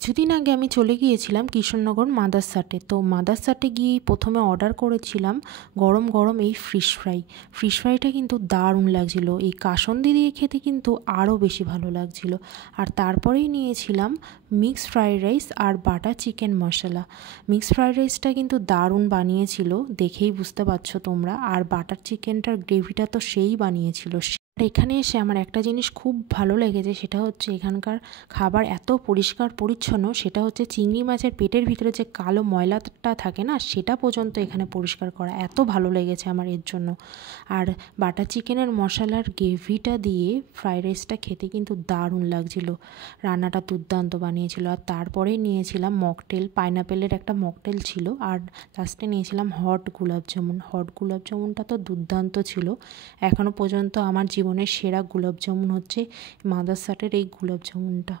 কিছুদিন আগে আমি চলে গিয়েছিলাম কৃষ্ণনগর মাদারসাটে। তো মাদারসাটে গিয়ে প্রথমে অর্ডার করেছিলাম গরম গরম এই ফিশ ফ্রাই। ফিশ ফ্রাইটা কিন্তু দারুণ লাগছিল, এই কাসুন্দি দিয়ে খেতে কিন্তু আরও বেশি ভালো লাগছিল। আর তারপরেই নিয়েছিলাম মিক্সড ফ্রাইড রাইস আর বাটার চিকেন মশলা। মিক্সড ফ্রাইড রাইসটা কিন্তু দারুণ বানিয়েছিল, দেখেই বুঝতে পারছো তোমরা। আর বাটার চিকেনটার গ্রেভিটা তো সেই বানিয়েছিল। আর এখানে এসে আমার একটা জিনিস খুব ভালো লেগেছে, সেটা হচ্ছে এখানকার খাবার এত পরিষ্কার পরিচ্ছন্ন। সেটা হচ্ছে চিংড়ি মাছের পেটের ভিতরে যে কালো ময়লাটা থাকে না, সেটা পর্যন্ত এখানে পরিষ্কার করা, এত ভালো লেগেছে আমার এর জন্য। আর বাটার চিকেনের মশলার গ্রেভিটা দিয়ে ফ্রাইড রাইসটা খেতে কিন্তু দারুণ লাগছিল, রান্নাটা দুর্দান্ত বানিয়েছিল। আর তারপরে নিয়েছিলাম মকটেল, পাইনাপেলের একটা মকটেল ছিল। আর লাস্টে নিয়েছিলাম হট গোলাপ জামুন। হট গোলাপ জামুনটা তো দুর্দান্ত ছিল, এখনও পর্যন্ত আমার জীবনের সেরা গোলাপ জামুন হচ্ছে মাদারসাটের এই গোলাপ জামুনটা।